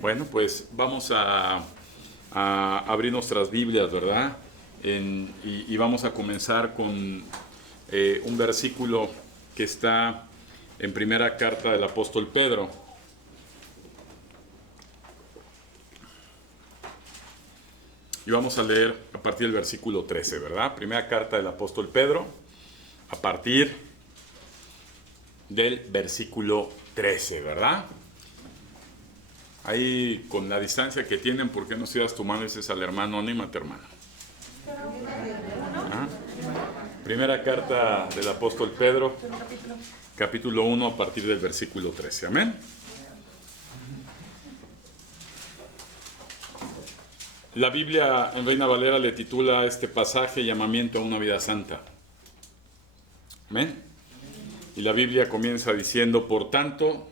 Bueno, pues vamos a abrir nuestras Biblias, ¿verdad? Y vamos a comenzar con un versículo que está en primera carta del apóstol Pedro. Y vamos a leer a partir del versículo 13, ¿verdad? Primera carta del apóstol Pedro, a partir del versículo 13, ¿verdad? Ahí con la distancia que tienen, ¿por qué no sigas tu mano y dices al hermano, anímate hermano? ¿Ah? Primera carta del apóstol Pedro, capítulo 1, a partir del versículo 13. Amén. La Biblia en Reina Valera le titula a este pasaje Llamamiento a una vida santa. Amén. Y la Biblia comienza diciendo, por tanto,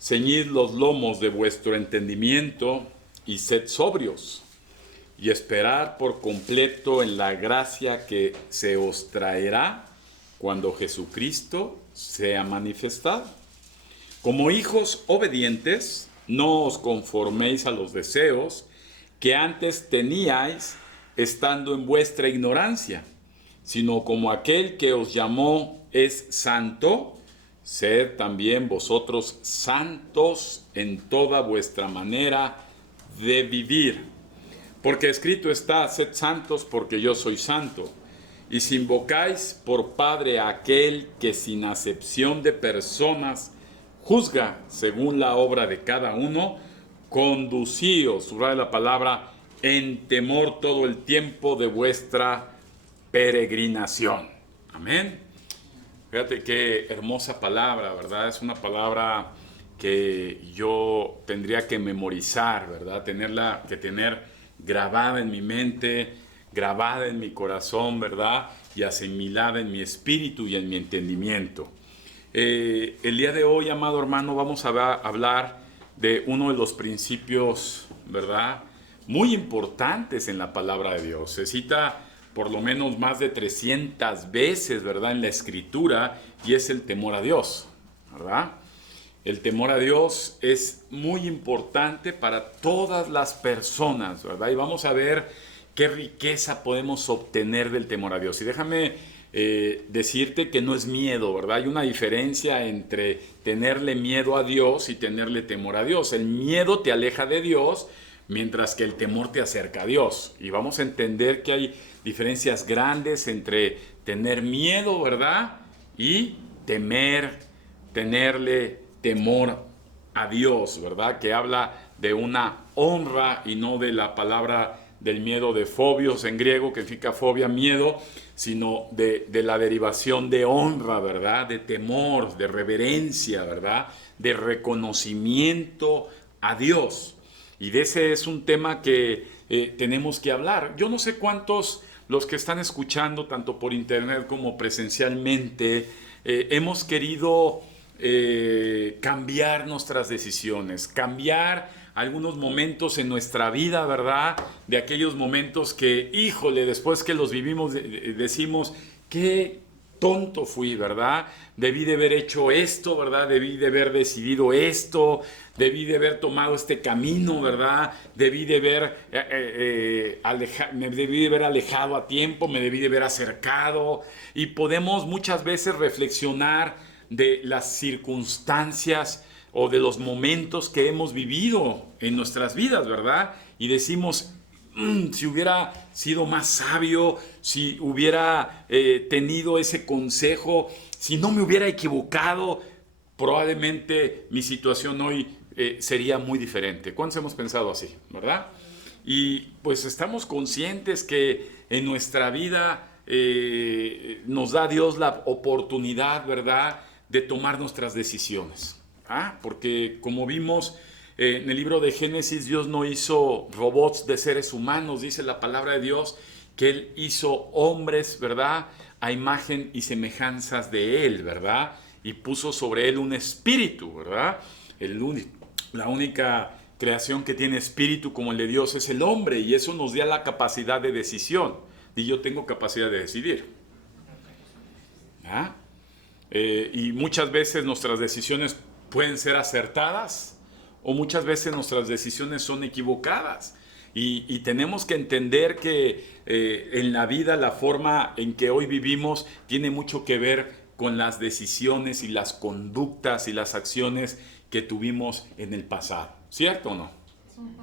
ceñid los lomos de vuestro entendimiento y sed sobrios, y esperad por completo en la gracia que se os traerá cuando Jesucristo sea manifestado. Como hijos obedientes, no os conforméis a los deseos que antes teníais estando en vuestra ignorancia, sino como aquel que os llamó es santo, sed también vosotros santos en toda vuestra manera de vivir. Porque escrito está, sed santos porque yo soy santo. Y si invocáis por Padre a aquel que sin acepción de personas juzga según la obra de cada uno, conducíos, subraya la palabra, en temor todo el tiempo de vuestra peregrinación. Amén. Fíjate qué hermosa palabra, ¿verdad? Es una palabra que yo tendría que memorizar, ¿verdad? Tenerla que tener grabada en mi mente, grabada en mi corazón, ¿verdad? Y asimilada en mi espíritu y en mi entendimiento. El día de hoy, amado hermano, vamos a hablar de uno de los principios, ¿verdad?, muy importantes en la palabra de Dios. Se cita por lo menos más de 300 veces, ¿verdad?, en la Escritura, y es el temor a Dios, ¿verdad? El temor a Dios es muy importante para todas las personas, ¿verdad? Y vamos a ver qué riqueza podemos obtener del temor a Dios. Y déjame decirte que no es miedo, ¿verdad? Hay una diferencia entre tenerle miedo a Dios y tenerle temor a Dios. El miedo te aleja de Dios, mientras que el temor te acerca a Dios. Y vamos a entender que hay diferencias grandes entre tener miedo, ¿verdad?, y tenerle temor a Dios, ¿verdad?, que habla de una honra y no de la palabra del miedo de fobios en griego, que significa fobia, miedo, sino de la derivación de honra, ¿verdad?, de temor, de reverencia, ¿verdad?, de reconocimiento a Dios. Y de ese es un tema que tenemos que hablar. Yo no sé cuántos, los que están escuchando, tanto por internet como presencialmente, hemos querido cambiar nuestras decisiones, cambiar algunos momentos en nuestra vida, ¿verdad? De aquellos momentos que, híjole, después que los vivimos, decimos, qué tonto fui, ¿verdad? Debí de haber hecho esto, ¿verdad? Debí de haber decidido esto, debí de haber tomado este camino, ¿verdad? Debí de haber me debí de haber alejado a tiempo, me debí de haber acercado. Y podemos muchas veces reflexionar de las circunstancias o de los momentos que hemos vivido en nuestras vidas, ¿verdad? Y decimos, si hubiera sido más sabio, si hubiera tenido ese consejo, si no me hubiera equivocado, probablemente mi situación hoy sería muy diferente. ¿Cuántos hemos pensado así, verdad? Y pues estamos conscientes que en nuestra vida nos da Dios la oportunidad, ¿verdad?, de tomar nuestras decisiones. Porque como vimos en el libro de Génesis, Dios no hizo robots de seres humanos, dice la palabra de Dios, que Él hizo hombres, ¿verdad?, a imagen y semejanzas de Él, ¿verdad?, y puso sobre Él un espíritu, ¿verdad? La única creación que tiene espíritu como el de Dios es el hombre, y eso nos da la capacidad de decisión. Y yo tengo capacidad de decidir. Y muchas veces nuestras decisiones pueden ser acertadas o muchas veces nuestras decisiones son equivocadas. Y tenemos que entender que en la vida la forma en que hoy vivimos tiene mucho que ver con las decisiones y las conductas y las acciones que tuvimos en el pasado. ¿Cierto o no?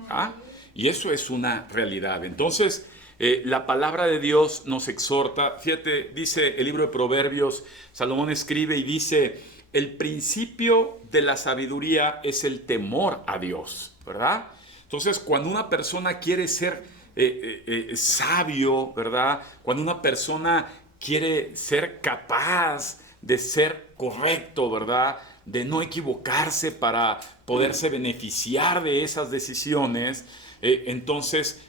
¿Ah? Y eso es una realidad. Entonces, la palabra de Dios nos exhorta. Fíjate, dice el libro de Proverbios, Salomón escribe y dice, el principio de la sabiduría es el temor a Dios, ¿verdad? Entonces, cuando una persona quiere ser sabio, ¿verdad? Cuando una persona quiere ser capaz de ser correcto, ¿verdad? De no equivocarse para poderse beneficiar de esas decisiones, entonces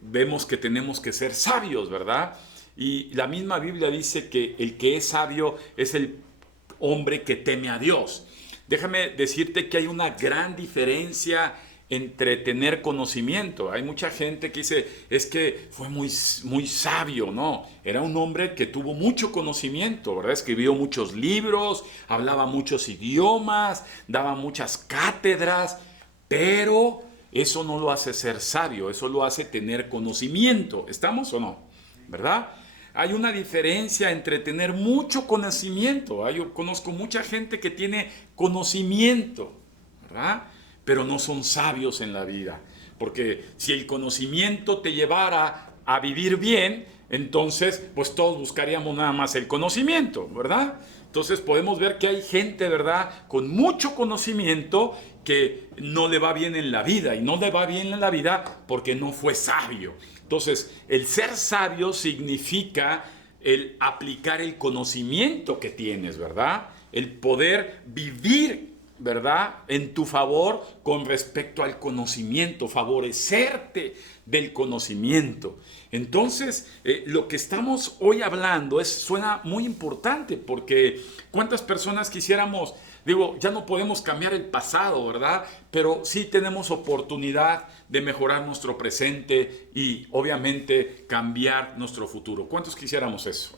vemos que tenemos que ser sabios, ¿verdad? Y la misma Biblia dice que el que es sabio es el hombre que teme a Dios. Déjame decirte que hay una gran diferencia entre tener conocimiento. Hay mucha gente que dice, es que fue muy sabio. No, era un hombre que tuvo mucho conocimiento, ¿verdad? Escribió muchos libros, hablaba muchos idiomas, daba muchas cátedras, pero eso no lo hace ser sabio, eso lo hace tener conocimiento. ¿Estamos o no? ¿Verdad? Hay una diferencia entre tener mucho conocimiento. Yo conozco mucha gente que tiene conocimiento, ¿verdad? Pero no son sabios en la vida. Porque si el conocimiento te llevara a vivir bien, entonces pues todos buscaríamos nada más el conocimiento, ¿verdad? Entonces podemos ver que hay gente, ¿verdad?, con mucho conocimiento que no le va bien en la vida. Y no le va bien en la vida porque no fue sabio. Entonces, el ser sabio significa el aplicar el conocimiento que tienes, ¿verdad? El poder vivir, ¿verdad?, en tu favor con respecto al conocimiento, favorecerte del conocimiento. Entonces, lo que estamos hoy hablando suena muy importante, porque ¿cuántas personas quisiéramos? Digo, ya no podemos cambiar el pasado, ¿verdad? Pero sí tenemos oportunidad de mejorar nuestro presente y obviamente cambiar nuestro futuro. ¿Cuántos quisiéramos eso?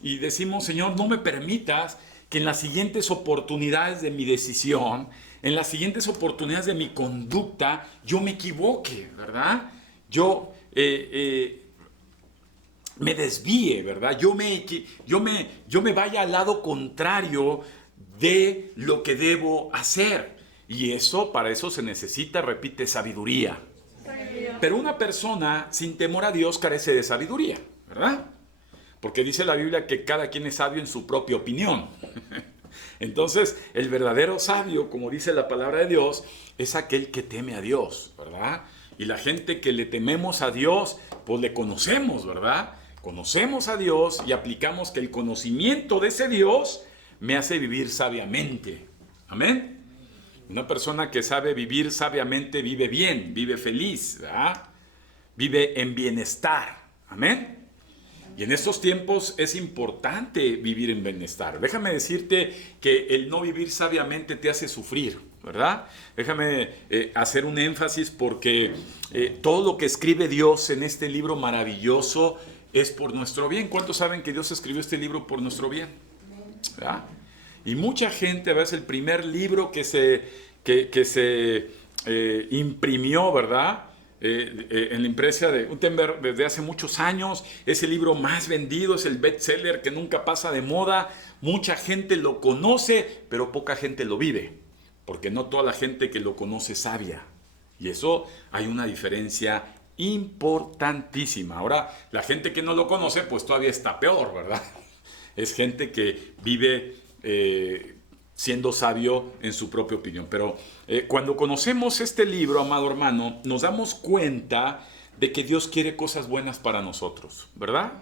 Y decimos, Señor, no me permitas que en las siguientes oportunidades de mi decisión, en las siguientes oportunidades de mi conducta, yo me equivoque, ¿verdad? Yo me desvíe, ¿verdad? Yo me vaya al lado contrario de lo que debo hacer. Y para eso se necesita, repite, sabiduría. Pero una persona sin temor a Dios carece de sabiduría, ¿verdad? Porque dice la Biblia que cada quien es sabio en su propia opinión. Entonces, el verdadero sabio, como dice la palabra de Dios, es aquel que teme a Dios, ¿verdad? Y la gente que le tememos a Dios, pues le conocemos, ¿verdad? Conocemos a Dios y aplicamos que el conocimiento de ese Dios me hace vivir sabiamente. Amén. Una persona que sabe vivir sabiamente vive bien, vive feliz, ¿verdad? Vive en bienestar. Amén. Y en estos tiempos es importante vivir en bienestar. Déjame decirte que el no vivir sabiamente te hace sufrir, ¿verdad? Déjame hacer un énfasis porque todo lo que escribe Dios en este libro maravilloso es por nuestro bien. ¿Cuántos saben que Dios escribió este libro por nuestro bien? ¿Verdad? Y mucha gente, a veces el primer libro que se imprimió, ¿verdad?, en la impresa de Gutenberg desde hace muchos años, es el libro más vendido, es el bestseller que nunca pasa de moda. Mucha gente lo conoce, pero poca gente lo vive, porque no toda la gente que lo conoce es sabia. Y eso hay una diferencia importantísima. Ahora, la gente que no lo conoce, pues todavía está peor, ¿verdad? Es gente que vive siendo sabio en su propia opinión. Pero cuando conocemos este libro, amado hermano, nos damos cuenta de que Dios quiere cosas buenas para nosotros, ¿verdad?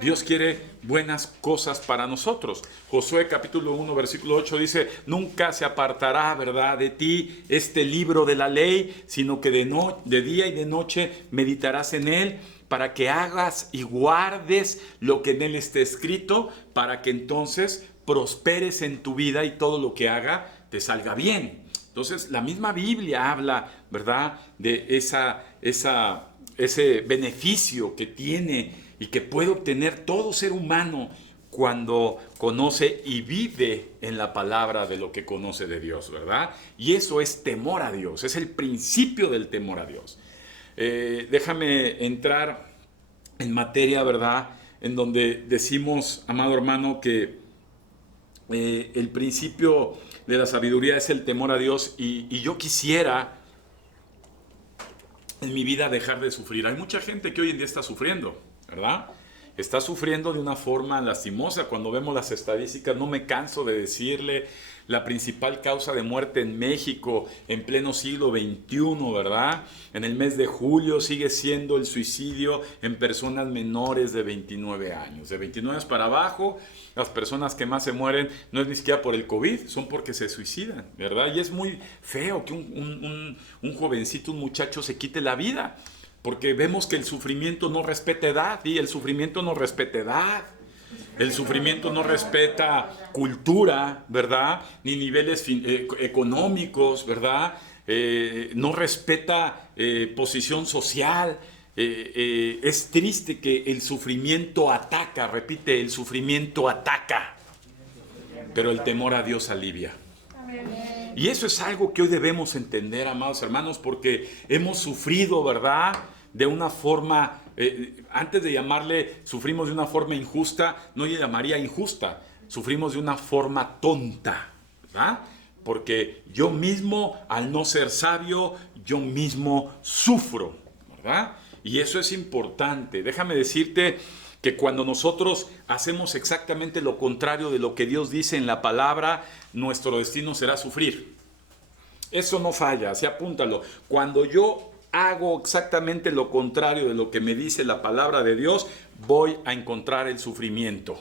Dios quiere buenas cosas para nosotros. Josué capítulo 1, versículo 8 dice, nunca se apartará, ¿verdad?, de ti este libro de la ley, sino que de día y de noche meditarás en él, para que hagas y guardes lo que en él esté escrito, para que entonces prosperes en tu vida y todo lo que haga te salga bien. Entonces, la misma Biblia habla, ¿verdad?, de ese beneficio que tiene y que puede obtener todo ser humano cuando conoce y vive en la palabra de lo que conoce de Dios, ¿verdad? Y eso es temor a Dios, es el principio del temor a Dios. Déjame entrar en materia, ¿verdad? En donde decimos, amado hermano, que el principio de la sabiduría es el temor a Dios, y yo quisiera en mi vida dejar de sufrir. Hay mucha gente que hoy en día está sufriendo, ¿verdad? Está sufriendo de una forma lastimosa. Cuando vemos las estadísticas, no me canso de decirle, la principal causa de muerte en México en pleno siglo XXI, ¿verdad? En el mes de julio sigue siendo el suicidio en personas menores de 29 años. De 29 años para abajo, las personas que más se mueren no es ni siquiera por el COVID, son porque se suicidan, ¿verdad? Y es muy feo que un jovencito, un muchacho se quite la vida, porque vemos que el sufrimiento no respeta edad, y el sufrimiento no respeta edad. El sufrimiento no respeta cultura, ¿verdad? Ni niveles económicos, ¿verdad? No respeta posición social. Es triste que el sufrimiento ataca, repite, el sufrimiento ataca, pero el temor a Dios alivia. Y eso es algo que hoy debemos entender, amados hermanos, porque hemos sufrido, ¿verdad?, de una forma, antes de llamarle, sufrimos de una forma injusta, no le llamaría injusta, sufrimos de una forma tonta, ¿verdad? Porque yo mismo, al no ser sabio, yo mismo sufro, ¿verdad? Y eso es importante. Déjame decirte que cuando nosotros hacemos exactamente lo contrario de lo que Dios dice en la palabra, nuestro destino será sufrir. Eso no falla, así apúntalo. Cuando yo hago exactamente lo contrario de lo que me dice la palabra de Dios, voy a encontrar el sufrimiento.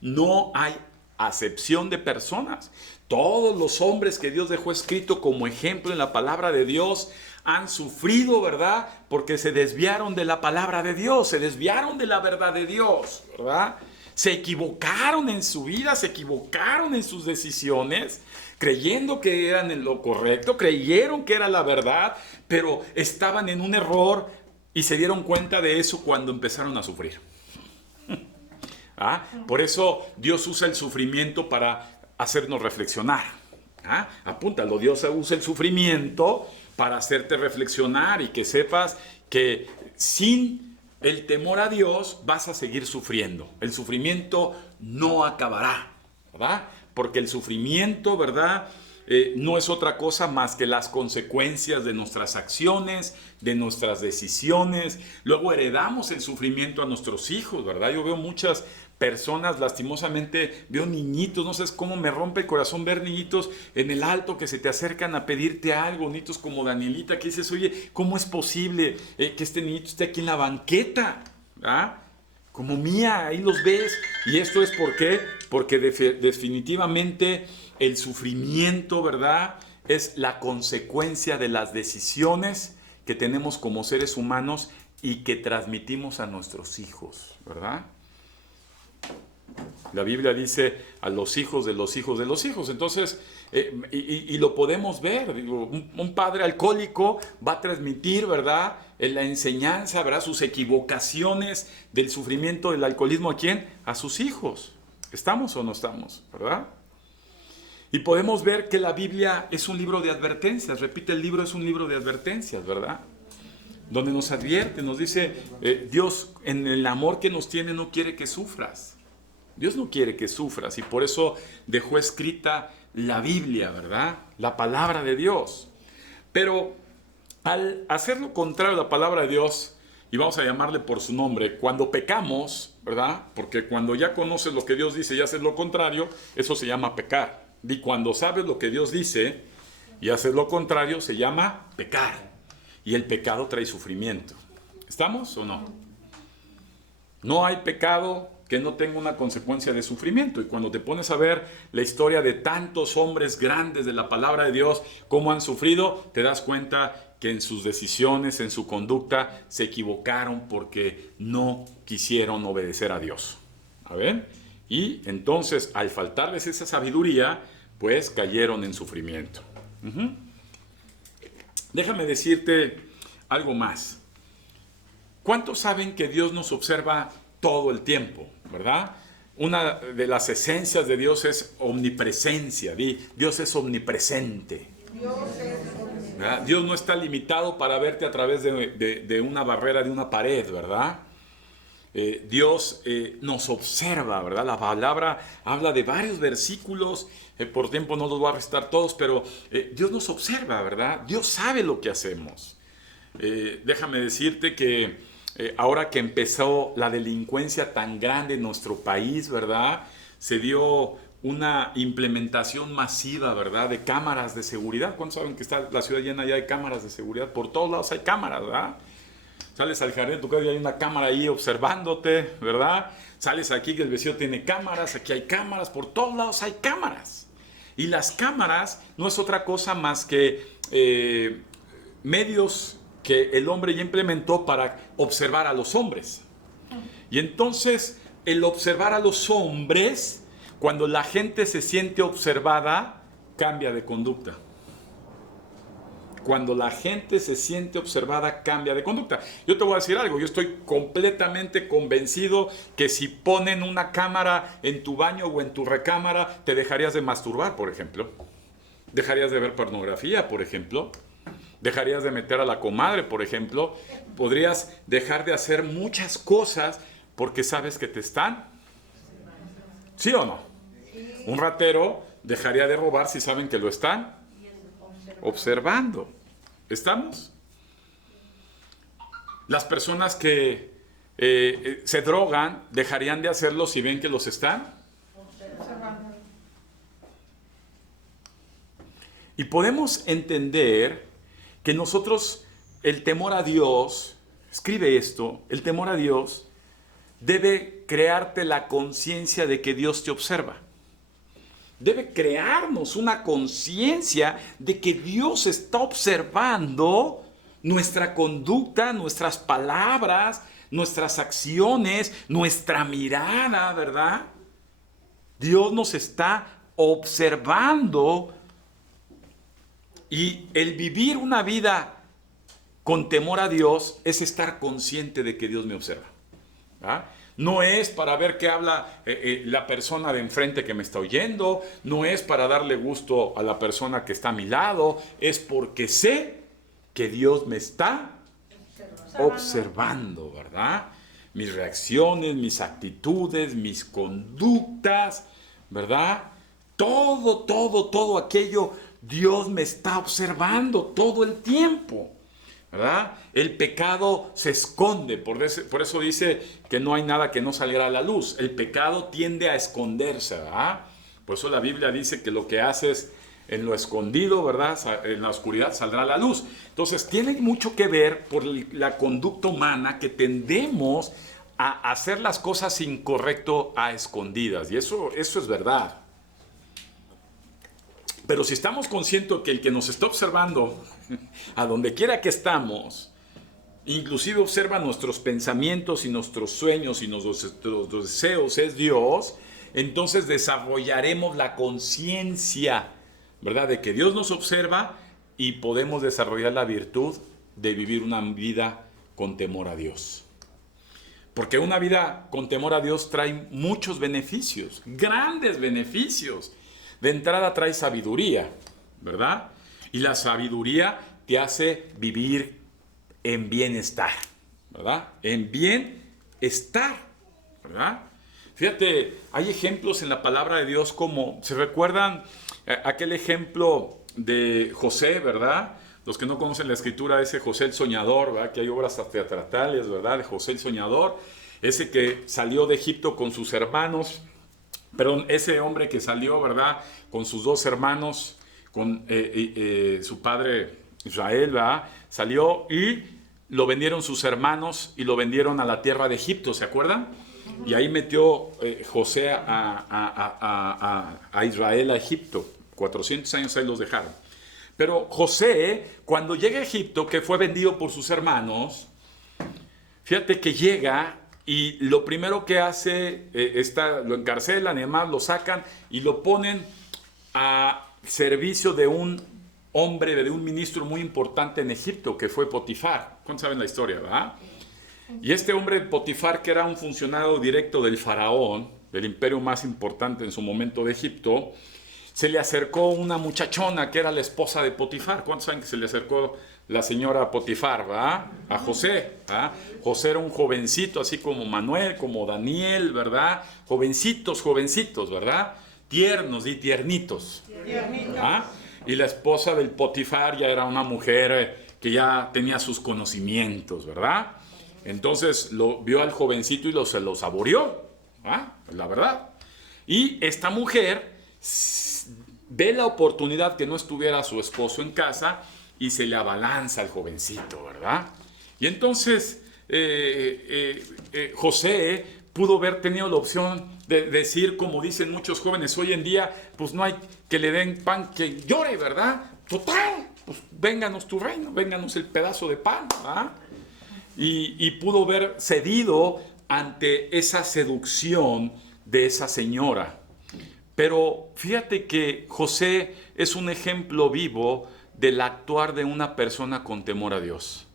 No hay acepción de personas. Todos los hombres que Dios dejó escrito como ejemplo en la palabra de Dios han sufrido, ¿verdad? Porque se desviaron de la palabra de Dios, se desviaron de la verdad de Dios, ¿verdad? Se equivocaron en su vida, se equivocaron en sus decisiones, creyendo que eran en lo correcto, creyeron que era la verdad, pero estaban en un error y se dieron cuenta de eso cuando empezaron a sufrir. ¿Ah? Por eso Dios usa el sufrimiento para hacernos reflexionar. ¿Ah? Apúntalo, Dios usa el sufrimiento para hacerte reflexionar y que sepas que sin el temor a Dios vas a seguir sufriendo. El sufrimiento no acabará, ¿verdad? Porque el sufrimiento, ¿verdad?, no es otra cosa más que las consecuencias de nuestras acciones, de nuestras decisiones. Luego heredamos el sufrimiento a nuestros hijos, ¿verdad? Yo veo muchas personas, lastimosamente, veo niñitos, no sé cómo me rompe el corazón ver niñitos en el alto que se te acercan a pedirte algo, niñitos como Danielita, que dices, oye, ¿cómo es posible que este niñito esté aquí en la banqueta? ¿Ah? Como Mía, ahí los ves. Y esto es ¿por qué? Porque definitivamente el sufrimiento, ¿verdad?, es la consecuencia de las decisiones que tenemos como seres humanos y que transmitimos a nuestros hijos, ¿verdad? La Biblia dice a los hijos de los hijos de los hijos. Entonces, y lo podemos ver. Digo, un padre alcohólico va a transmitir, ¿verdad?, en la enseñanza, ¿verdad?, sus equivocaciones del sufrimiento del alcoholismo. ¿A quién? A sus hijos. ¿Estamos o no estamos? ¿Verdad? Y podemos ver que la Biblia es un libro de advertencias. Repite, el libro es un libro de advertencias, ¿verdad? Donde nos advierte, nos dice, Dios en el amor que nos tiene no quiere que sufras. Dios no quiere que sufras, y por eso dejó escrita la Biblia, ¿verdad? La palabra de Dios. Pero al hacer lo contrario a la palabra de Dios, y vamos a llamarle por su nombre, cuando pecamos, ¿verdad? Porque cuando ya conoces lo que Dios dice y haces lo contrario, eso se llama pecar. Y cuando sabes lo que Dios dice y haces lo contrario, se llama pecar. Y el pecado trae sufrimiento. ¿Estamos o no? No hay pecado que no tenga una consecuencia de sufrimiento. Y cuando te pones a ver la historia de tantos hombres grandes de la palabra de Dios, cómo han sufrido, te das cuenta que en sus decisiones, en su conducta, se equivocaron porque no quisieron obedecer a Dios. ¿A ver? Y entonces, al faltarles esa sabiduría, pues cayeron en sufrimiento. Déjame decirte algo más. ¿Cuántos saben que Dios nos observa todo el tiempo, verdad? una de las esencias de Dios es omnipresencia. Dios es omnipresente. ¿Verdad? Dios no está limitado para verte a través de una barrera, de una pared, ¿verdad? Dios nos observa, ¿verdad? La palabra habla de varios versículos, por tiempo no los voy a recitar todos, pero Dios nos observa, ¿verdad? Dios sabe lo que hacemos. Déjame decirte que ahora que empezó la delincuencia tan grande en nuestro país, ¿verdad? Se dio una implementación masiva, ¿verdad? De cámaras de seguridad. ¿Cuántos saben que está la ciudad llena ya de cámaras de seguridad? Por todos lados hay cámaras, ¿verdad? Sales al jardín de tu casa y hay una cámara ahí observándote, ¿verdad? Sales aquí que el vecino tiene cámaras, aquí hay cámaras, por todos lados hay cámaras. Y las cámaras no es otra cosa más que medios que el hombre ya implementó para observar a los hombres. Y entonces, el observar a los hombres, cuando la gente se siente observada, cambia de conducta. Cuando la gente se siente observada, cambia de conducta. Yo te voy a decir algo, yo estoy completamente convencido que si ponen una cámara en tu baño o en tu recámara, te dejarías de masturbar, por ejemplo. Dejarías de ver pornografía, por ejemplo. Dejarías de meter a la comadre, por ejemplo. Podrías dejar de hacer muchas cosas porque sabes que te están. ¿Sí o no? Un ratero dejaría de robar si saben que lo están observando. ¿Estamos? Las personas que se drogan dejarían de hacerlo si ven que los están observando. Y podemos entender que nosotros, el temor a Dios, escribe esto, el temor a Dios debe crearte la conciencia de que Dios te observa. Debe crearnos una conciencia de que Dios está observando nuestra conducta, nuestras palabras, nuestras acciones, nuestra mirada, ¿verdad? Dios nos está observando, y el vivir una vida con temor a Dios es estar consciente de que Dios me observa, ¿verdad? No es para ver qué habla la persona de enfrente que me está oyendo, no es para darle gusto a la persona que está a mi lado, es porque sé que Dios me está observando, ¿verdad? Mis reacciones, mis actitudes, mis conductas, ¿verdad? Todo aquello, Dios me está observando todo el tiempo, ¿verdad? El pecado se esconde, por eso dice que no hay nada que no salga a la luz. El pecado tiende a esconderse, ¿verdad? Por eso la Biblia dice que lo que haces en lo escondido, ¿verdad? En la oscuridad saldrá a la luz. Entonces tiene mucho que ver por la conducta humana, que tendemos a hacer las cosas incorrecto a escondidas, y eso es verdad. Pero si estamos conscientes que el que nos está observando, a donde quiera que estamos, inclusive observa nuestros pensamientos y nuestros sueños y nuestros deseos, es Dios, entonces desarrollaremos la conciencia, ¿verdad?, de que Dios nos observa, y podemos desarrollar la virtud de vivir una vida con temor a Dios. Porque una vida con temor a Dios trae muchos beneficios, grandes beneficios. De entrada trae sabiduría, ¿verdad? Y la sabiduría te hace vivir en bienestar, ¿verdad? En bienestar, ¿verdad? Fíjate, hay ejemplos en la palabra de Dios, como, ¿se recuerdan aquel ejemplo de José, ¿verdad? Los que no conocen la escritura, ese José el soñador, ¿verdad? Que hay obras teatrales, ¿verdad? De José el soñador, ese que salió de Egipto con sus hermanos. Perdón, ese hombre que salió, ¿verdad?, con sus dos hermanos, con su padre Israel, ¿verdad?, salió y lo vendieron sus hermanos y lo vendieron a la tierra de Egipto, ¿se acuerdan? Y ahí metió José a Israel a Egipto. 400 años ahí los dejaron. Pero José, cuando llega a Egipto, que fue vendido por sus hermanos, fíjate que llega. Y lo primero que hace, lo encarcelan y demás, lo sacan y lo ponen a servicio de un hombre, de un ministro muy importante en Egipto, que fue Potifar. ¿Cuántos saben la historia, verdad? Y este hombre Potifar, que era un funcionario directo del faraón, del imperio más importante en su momento de Egipto, se le acercó una muchachona que era la esposa de Potifar. ¿Cuántos saben que se le acercó la señora Potifar, ¿verdad? A José, ¿verdad? José era un jovencito, así como Manuel, como Daniel, ¿verdad? Jovencitos, ¿verdad? Tiernos y tiernitos. ¿Ah? Y la esposa del Potifar ya era una mujer que ya tenía sus conocimientos, ¿verdad? Entonces lo vio al jovencito y se lo saboreó, ¿ah? La verdad. Y esta mujer ve la oportunidad que no estuviera su esposo en casa y se le abalanza al jovencito, ¿verdad? Y entonces José pudo haber tenido la opción de decir, como dicen muchos jóvenes hoy en día, pues no hay que le den pan que llore, ¿verdad? Total, pues vénganos tu reino, vénganos el pedazo de pan, ¿verdad? Y pudo haber cedido ante esa seducción de esa señora. Pero fíjate que José es un ejemplo vivo del actuar de una persona con temor a Dios.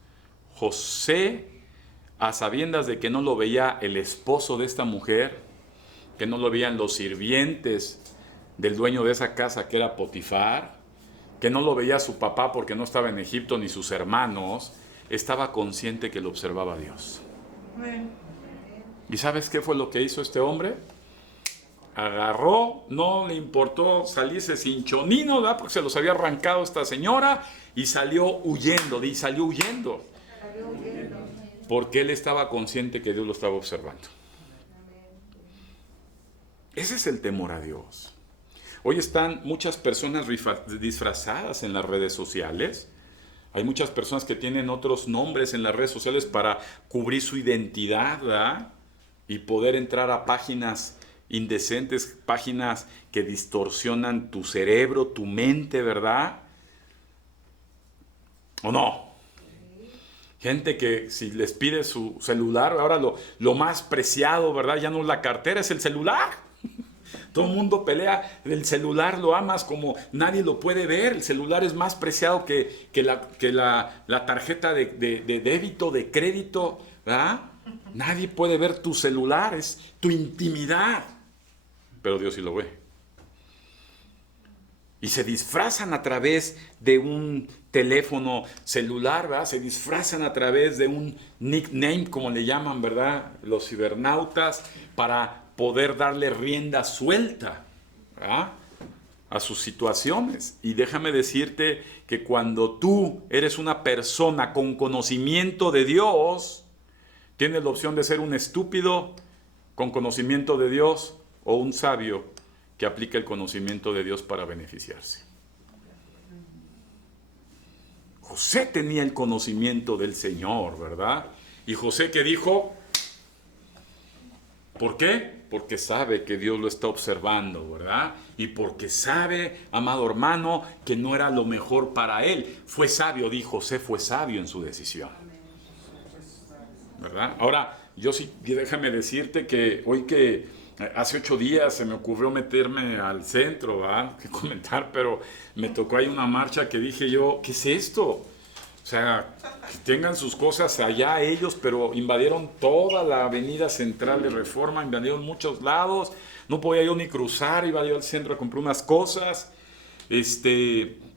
José, a sabiendas de que no lo veía el esposo de esta mujer, que no lo veían los sirvientes del dueño de esa casa que era Potifar, que no lo veía su papá porque no estaba en Egipto ni sus hermanos, estaba consciente que lo observaba Dios. ¿Y sabes qué fue lo que hizo este hombre? Agarró, no le importó salirse sin chonino, ¿verdad? Porque se los había arrancado esta señora y salió huyendo, porque él estaba consciente que Dios lo estaba observando. Ese es el temor a Dios. Hoy están muchas personas disfrazadas en las redes sociales. Hay muchas personas que tienen otros nombres en las redes sociales para cubrir su identidad, ¿verdad? Y poder entrar a páginas indecentes, páginas que distorsionan tu cerebro, tu mente, ¿verdad? ¿O no? Gente que si les pide su celular, ahora lo más preciado, ¿verdad? Ya no es la cartera, es el celular. Todo el mundo pelea, el celular lo amas como nadie lo puede ver. El celular es más preciado que la tarjeta de débito, de crédito, ¿verdad? Nadie puede ver tu celular, es tu intimidad. Pero Dios sí lo ve. Y se disfrazan a través de un teléfono celular, ¿verdad? Se disfrazan a través de un nickname, como le llaman, ¿verdad? Los cibernautas, para poder darle rienda suelta, ¿verdad? A sus situaciones. Y déjame decirte que cuando tú eres una persona con conocimiento de Dios, tienes la opción de ser un estúpido con conocimiento de Dios o un sabio que aplica el conocimiento de Dios para beneficiarse. José tenía el conocimiento del Señor, ¿verdad? Y José, ¿qué dijo? ¿Por qué? Porque sabe que Dios lo está observando, ¿verdad? Y porque sabe, amado hermano, que no era lo mejor para él. Fue sabio, José fue sabio en su decisión, ¿verdad? Ahora, yo sí, déjame decirte que hoy que hace 8 días se me ocurrió meterme al centro, ¿verdad? Que comentar, pero me tocó ahí una marcha que dije yo, ¿qué es esto? O sea, que tengan sus cosas allá ellos, pero invadieron toda la avenida central de Reforma, invadieron muchos lados, no podía yo ni cruzar, iba yo al centro a comprar unas cosas.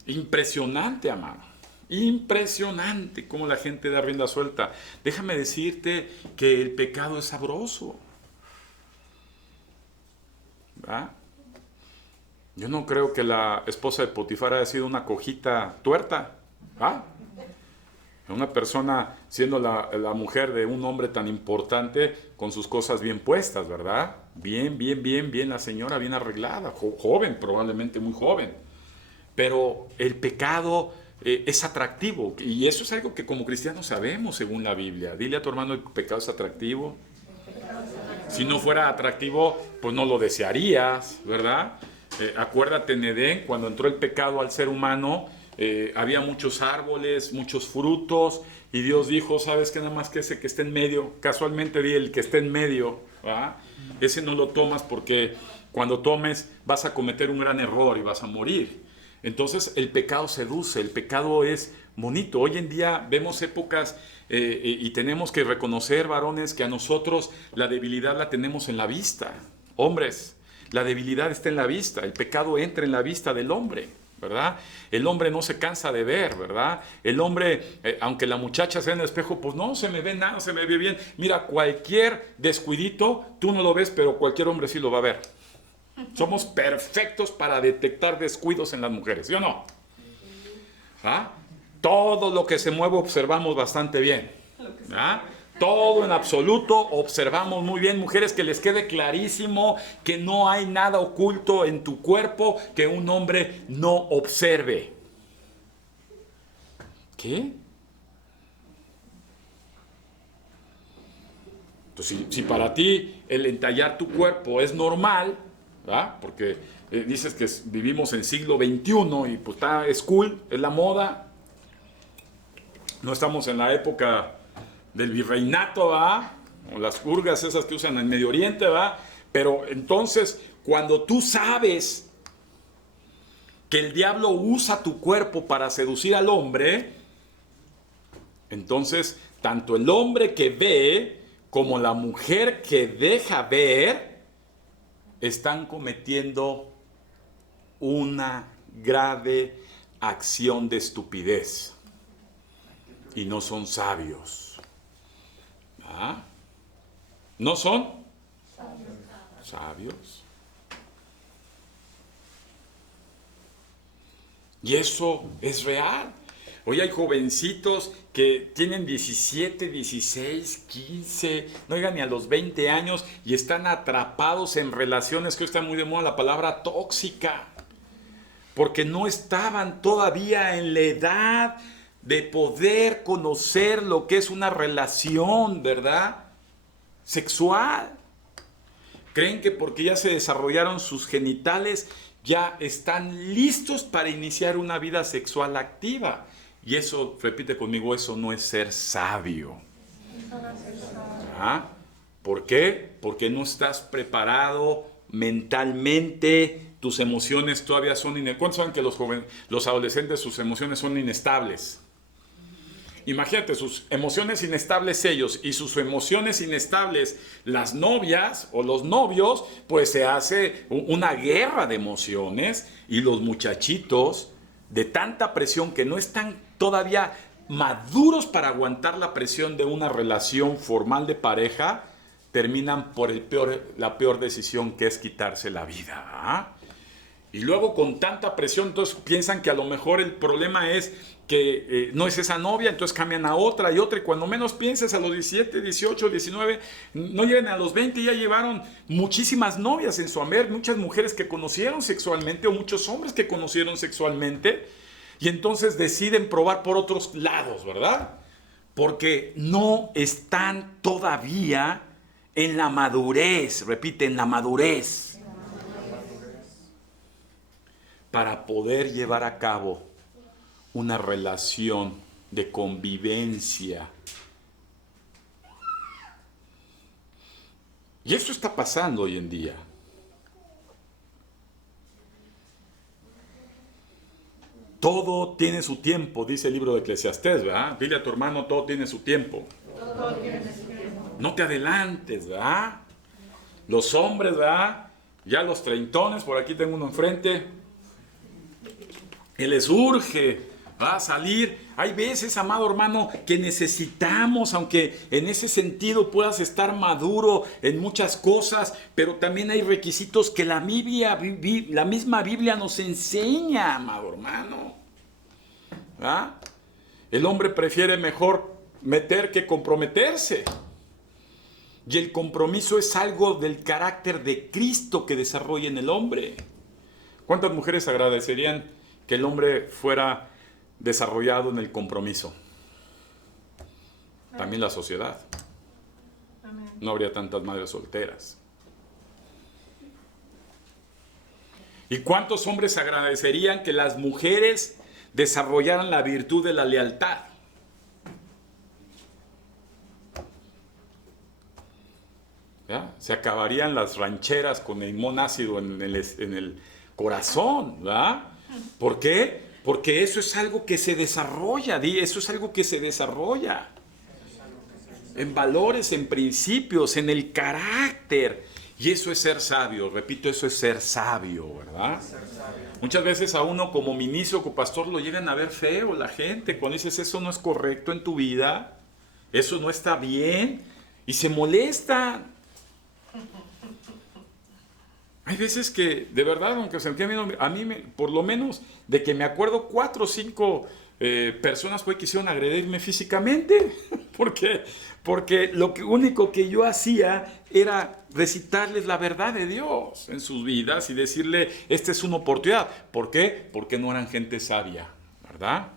Impresionante, amado. Impresionante cómo la gente da rienda suelta. Déjame decirte que el pecado es sabroso, ¿verdad? Yo no creo que la esposa de Potifar haya sido una cojita tuerta, ¿verdad? Una persona siendo la mujer de un hombre tan importante con sus cosas bien puestas, ¿verdad? Bien la señora, bien arreglada, joven, probablemente muy joven. Pero el pecado es atractivo y eso es algo que como cristianos sabemos según la Biblia. Dile a tu hermano, el pecado es atractivo. Si no fuera atractivo, pues no lo desearías, ¿verdad? Acuérdate en Edén, cuando entró el pecado al ser humano, había muchos árboles, muchos frutos, y Dios dijo, ¿sabes qué? Nada más que ese que está en medio, casualmente di el que está en medio, ¿verdad? Ese no lo tomas porque cuando tomes vas a cometer un gran error y vas a morir. Entonces el pecado seduce, el pecado es bonito. Hoy en día vemos épocas y tenemos que reconocer, varones, que a nosotros la debilidad la tenemos en la vista. Hombres, la debilidad está en la vista, el pecado entra en la vista del hombre, ¿verdad? El hombre no se cansa de ver, ¿verdad? El hombre, aunque la muchacha sea en el espejo, pues no se me ve nada, se me ve bien. Mira, cualquier descuidito, tú no lo ves, pero cualquier hombre sí lo va a ver. Somos perfectos para detectar descuidos en las mujeres, ¿sí o no? ¿Ah? Todo lo que se mueve observamos bastante bien. ¿Ah? Todo en absoluto observamos muy bien. Mujeres, que les quede clarísimo que no hay nada oculto en tu cuerpo que un hombre no observe. ¿Qué? Entonces, si para ti el entallar tu cuerpo es normal, ¿verdad? Porque dices que vivimos en siglo XXI y pues es cool, es la moda. No estamos en la época del virreinato, ¿va? O las purgas esas que usan en Medio Oriente, ¿va? Pero entonces, cuando tú sabes que el diablo usa tu cuerpo para seducir al hombre, entonces, tanto el hombre que ve como la mujer que deja ver están cometiendo una grave acción de estupidez y no son sabios. ¿Ah? ¿No son? Sabios. Y eso es real. Hoy hay jovencitos que tienen 17, 16, 15, no llegan ni a los 20 años y están atrapados en relaciones, que hoy está muy de moda la palabra tóxica, porque no estaban todavía en la edad de poder conocer lo que es una relación, ¿verdad? Sexual. Creen que porque ya se desarrollaron sus genitales, ya están listos para iniciar una vida sexual activa. Y eso, repite conmigo, eso no es ser sabio. ¿Ah? ¿Por qué? Porque no estás preparado mentalmente, tus emociones todavía son inestables. ¿Cuántos saben que los adolescentes, sus emociones son inestables? Imagínate, sus emociones inestables ellos y sus emociones inestables las novias o los novios, pues se hace una guerra de emociones y los muchachitos, de tanta presión que no están todavía maduros para aguantar la presión de una relación formal de pareja, terminan por la peor decisión, que es quitarse la vida. ¿Ah? Y luego con tanta presión, entonces piensan que a lo mejor el problema es que no es esa novia, entonces cambian a otra y otra, y cuando menos pienses, a los 17, 18, 19, no llegan a los 20, ya llevaron muchísimas novias en su haber, muchas mujeres que conocieron sexualmente o muchos hombres que conocieron sexualmente, y entonces deciden probar por otros lados, ¿verdad? Porque no están todavía en la madurez, repite, en la madurez, para poder llevar a cabo una relación de convivencia. Y eso está pasando hoy en día. Todo tiene su tiempo, dice el libro de Eclesiastés, ¿verdad? Dile a tu hermano, todo tiene su tiempo. Todo tiene su tiempo. No te adelantes, ¿verdad? Los hombres, ¿verdad? Ya los treintones, por aquí tengo uno enfrente, que les urge, va a salir. Hay veces, amado hermano, que necesitamos, aunque en ese sentido puedas estar maduro en muchas cosas, pero también hay requisitos que la misma Biblia nos enseña, amado hermano. ¿Ah? El hombre prefiere mejor meter que comprometerse. Y el compromiso es algo del carácter de Cristo que desarrolla en el hombre. ¿Cuántas mujeres agradecerían que el hombre fuera desarrollado en el compromiso? También la sociedad. No habría tantas madres solteras. ¿Y cuántos hombres agradecerían que las mujeres desarrollaran la virtud de la lealtad? ¿Ya? Se acabarían las rancheras con el limón ácido en el corazón, ¿verdad? ¿Por qué? Porque eso es algo que se desarrolla, eso es algo que se desarrolla en valores, en principios, en el carácter. Y eso es ser sabio, repito, eso es ser sabio, ¿verdad? Muchas veces a uno como ministro, como pastor, lo llegan a ver feo la gente. Cuando dices eso no es correcto en tu vida, eso no está bien, y se molestan. Hay veces que, de verdad, aunque se me quede viendo, a mí, por lo menos, de que me acuerdo 4 o 5 personas que quisieron agredirme físicamente. ¿Por qué? Porque lo único que yo hacía era recitarles la verdad de Dios en sus vidas y decirle, esta es una oportunidad. ¿Por qué? Porque no eran gente sabia, ¿verdad?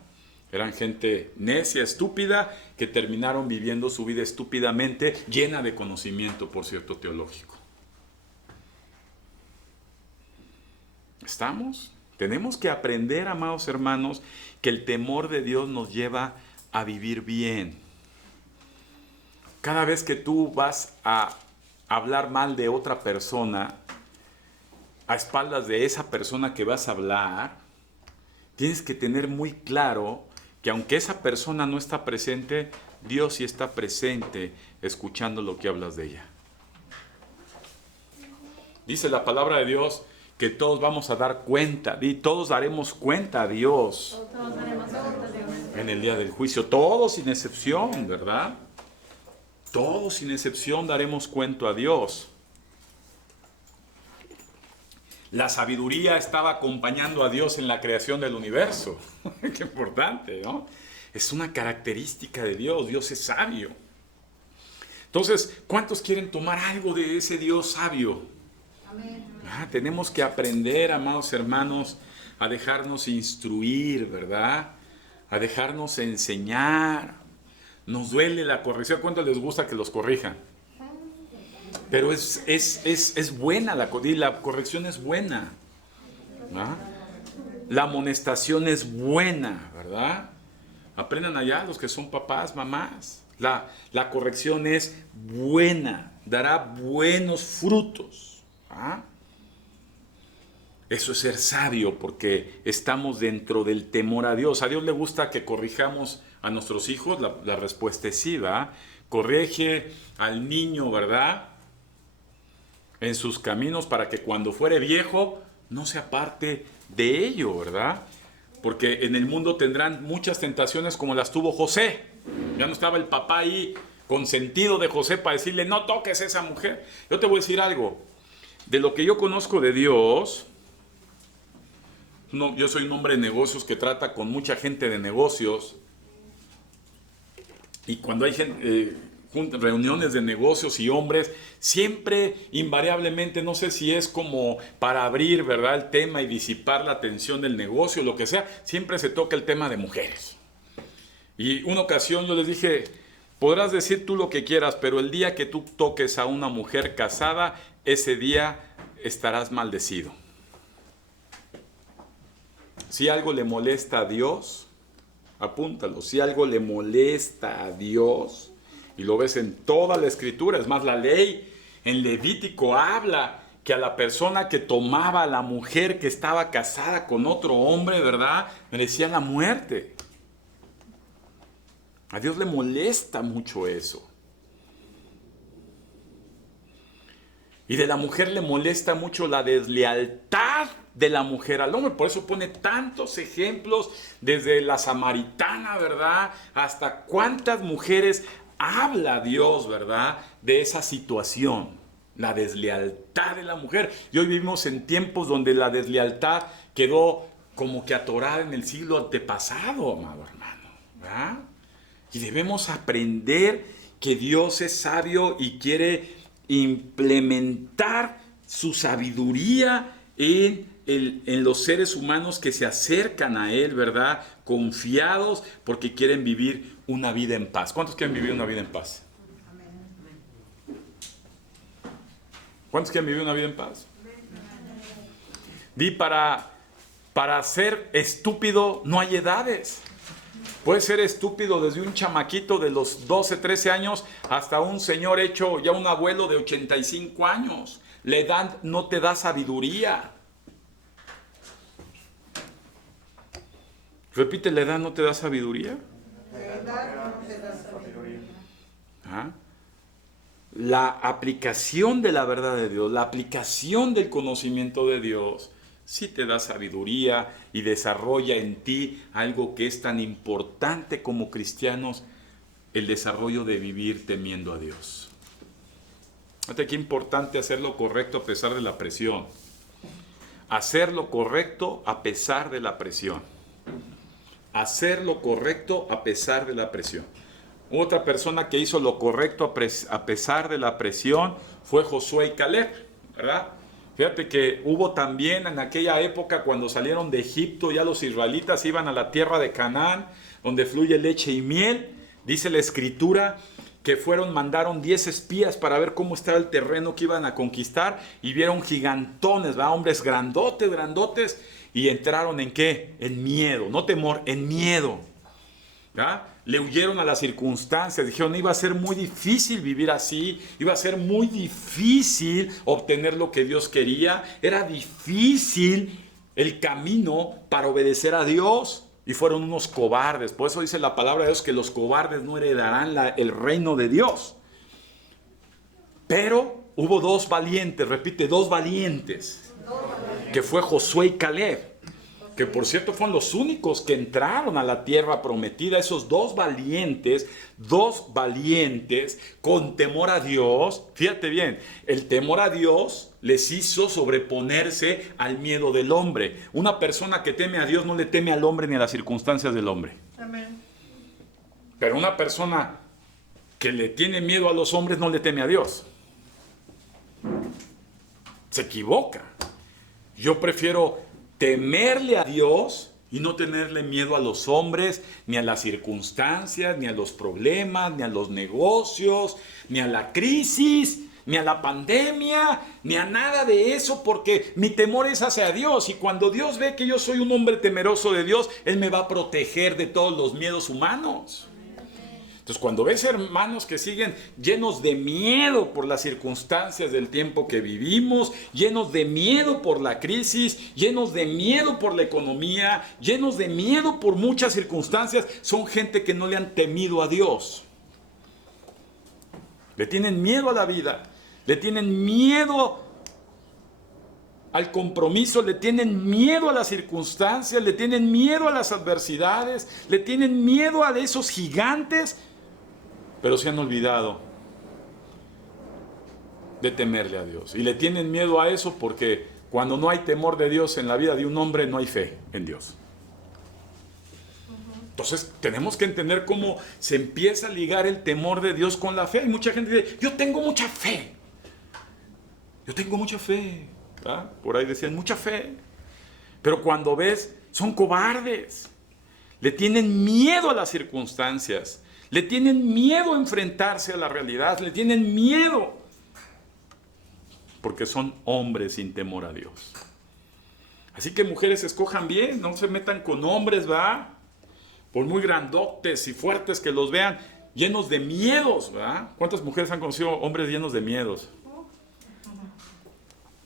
Eran gente necia, estúpida, que terminaron viviendo su vida estúpidamente, llena de conocimiento, por cierto, teológico. ¿Estamos? Tenemos que aprender, amados hermanos, que el temor de Dios nos lleva a vivir bien. Cada vez que tú vas a hablar mal de otra persona, a espaldas de esa persona que vas a hablar, tienes que tener muy claro que aunque esa persona no está presente, Dios sí está presente escuchando lo que hablas de ella. Dice la palabra de Dios que todos vamos a dar cuenta, y todos daremos cuenta a Dios en el día del juicio, todos sin excepción, ¿verdad? Todos sin excepción daremos cuenta a Dios. La sabiduría estaba acompañando a Dios en la creación del universo. Qué importante, ¿no? Es una característica de Dios. Dios es sabio. Entonces, ¿cuántos quieren tomar algo de ese Dios sabio? Amén. Tenemos que aprender, amados hermanos, a dejarnos instruir, ¿verdad? A dejarnos enseñar. Nos duele la corrección. ¿Cuánto les gusta que los corrijan? Pero es buena, la corrección es buena, ¿verdad? La amonestación es buena, ¿verdad? Aprendan allá los que son papás, mamás. La corrección es buena, dará buenos frutos. ¿Ah? Eso es ser sabio, porque estamos dentro del temor a Dios. ¿A Dios le gusta que corrijamos a nuestros hijos? La respuesta es sí, ¿verdad? Corrige al niño, ¿verdad?, en sus caminos, para que cuando fuere viejo no se aparte de ello, ¿verdad? Porque en el mundo tendrán muchas tentaciones como las tuvo José. Ya no estaba el papá ahí consentido de José para decirle, no toques a esa mujer. Yo te voy a decir algo. De lo que yo conozco de Dios, yo soy un hombre de negocios que trata con mucha gente de negocios. Y cuando hay reuniones de negocios y hombres, siempre, invariablemente, no sé si es como para abrir, ¿verdad?, el tema y disipar la atención del negocio, lo que sea, siempre se toca el tema de mujeres. Y una ocasión yo les dije, podrás decir tú lo que quieras, pero el día que tú toques a una mujer casada, ese día estarás maldecido. Si algo le molesta a Dios, apúntalo, si algo le molesta a Dios, y lo ves en toda la escritura, es más, la ley en Levítico habla que a la persona que tomaba a la mujer que estaba casada con otro hombre, ¿verdad?, merecía la muerte. A Dios le molesta mucho eso. Y de la mujer le molesta mucho la deslealtad de la mujer al hombre. Por eso pone tantos ejemplos, desde la samaritana, ¿verdad?, hasta cuántas mujeres habla Dios, ¿verdad?, de esa situación, la deslealtad de la mujer. Y hoy vivimos en tiempos donde la deslealtad quedó como que atorada en el siglo antepasado, amado hermano, ¿verdad? Y debemos aprender que Dios es sabio y quiere implementar su sabiduría en los seres humanos que se acercan a Él, ¿verdad?, confiados, porque quieren vivir una vida en paz. ¿Cuántos quieren vivir una vida en paz? ¿Cuántos quieren vivir una vida en paz? Di, para ser estúpido no hay edades. Puedes ser estúpido desde un chamaquito de los 12, 13 años hasta un señor hecho ya un abuelo de 85 años. La edad no te da sabiduría. Repite, ¿la edad no te da sabiduría? La edad no te da sabiduría. ¿Ah? la aplicación de la verdad de Dios, la aplicación del conocimiento de Dios, sí te da sabiduría y desarrolla en ti algo que es tan importante como cristianos, el desarrollo de vivir temiendo a Dios. Fíjate qué importante hacer lo correcto a pesar de la presión. Hacer lo correcto a pesar de la presión. Hacer lo correcto a pesar de la presión. Otra persona que hizo lo correcto a pesar de la presión fue Josué y Caleb, ¿verdad? Fíjate que hubo también en aquella época cuando salieron de Egipto, ya los israelitas iban a la tierra de Canaán, donde fluye leche y miel. Dice la escritura que mandaron 10 espías para ver cómo estaba el terreno que iban a conquistar y vieron gigantones, ¿verdad? Hombres grandotes, grandotes, y entraron ¿en qué? En miedo, no temor, en miedo, ¿verdad? Le huyeron a las circunstancias, dijeron, iba a ser muy difícil vivir así, iba a ser muy difícil obtener lo que Dios quería, era difícil el camino para obedecer a Dios. Y fueron unos cobardes. Por eso dice la palabra de Dios que los cobardes no heredarán el reino de Dios. Pero hubo dos valientes, repite, dos valientes, que fue Josué y Caleb, que por cierto fueron los únicos que entraron a la tierra prometida. Esos dos valientes con temor a Dios. Fíjate bien, el temor a Dios les hizo sobreponerse al miedo del hombre. Una persona que teme a Dios no le teme al hombre ni a las circunstancias del hombre. Amén. Pero una persona que le tiene miedo a los hombres no le teme a Dios. Se equivoca. Yo prefiero temerle a Dios y no tenerle miedo a los hombres, ni a las circunstancias, ni a los problemas, ni a los negocios, ni a la crisis, ni a la pandemia, ni a nada de eso, porque mi temor es hacia Dios. Y cuando Dios ve que yo soy un hombre temeroso de Dios, Él me va a proteger de todos los miedos humanos. Entonces, cuando ves hermanos que siguen llenos de miedo por las circunstancias del tiempo que vivimos, llenos de miedo por la crisis, llenos de miedo por la economía, llenos de miedo por muchas circunstancias, son gente que no le han temido a Dios. Le tienen miedo a la vida, le tienen miedo al compromiso, le tienen miedo a las circunstancias, le tienen miedo a las adversidades, le tienen miedo a esos gigantes, pero se han olvidado de temerle a Dios. Y le tienen miedo a eso porque cuando no hay temor de Dios en la vida de un hombre, no hay fe en Dios. Entonces tenemos que entender cómo se empieza a ligar el temor de Dios con la fe. Hay mucha gente que dice, yo tengo mucha fe. Yo tengo mucha fe. ¿Verdad? Por ahí decían, mucha fe. Pero cuando ves, son cobardes. Le tienen miedo a las circunstancias. Le tienen miedo a enfrentarse a la realidad. Le tienen miedo. Porque son hombres sin temor a Dios. Así que mujeres, escojan bien. No se metan con hombres, ¿va? Por muy grandotes y fuertes que los vean, llenos de miedos, ¿verdad? ¿Cuántas mujeres han conocido hombres llenos de miedos?